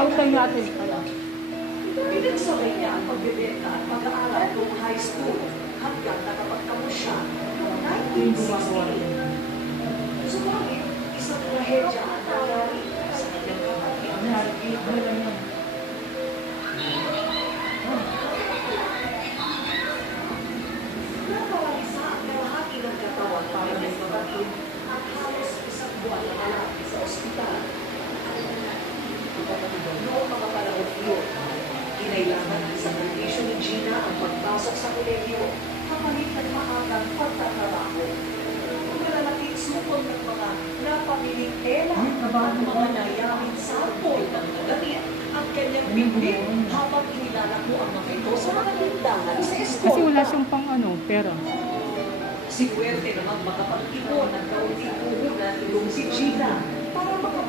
Tawag tayo natin pala. Pinagsabay niya ang pagbebenta at pag-aaral noong high school hanggang nakapagtapos siya noong 1960. Subalit, isang trahedya ang nangyari sa kanyang kapatid. Naparalisa ang kalahati ng katawan para may kapatid at halos isang buwan na malapit sa ospital. Noong mga panahon iyon, kinailangan ng sakripisyo ni Gina ang pagpasok sa kolehiyo kapalit ng maagang pagtatrabaho. Malalaking supon ng mga napamiling tela at mga nayaming sample ng damit ang kanyang bibig habang inilalako ang mga ito sa mga tindahan sa eskwela. Kasi wala siyang pang pera. Si Puerte namang makapag-ipon ng kaunting puhunan tulong si Gina para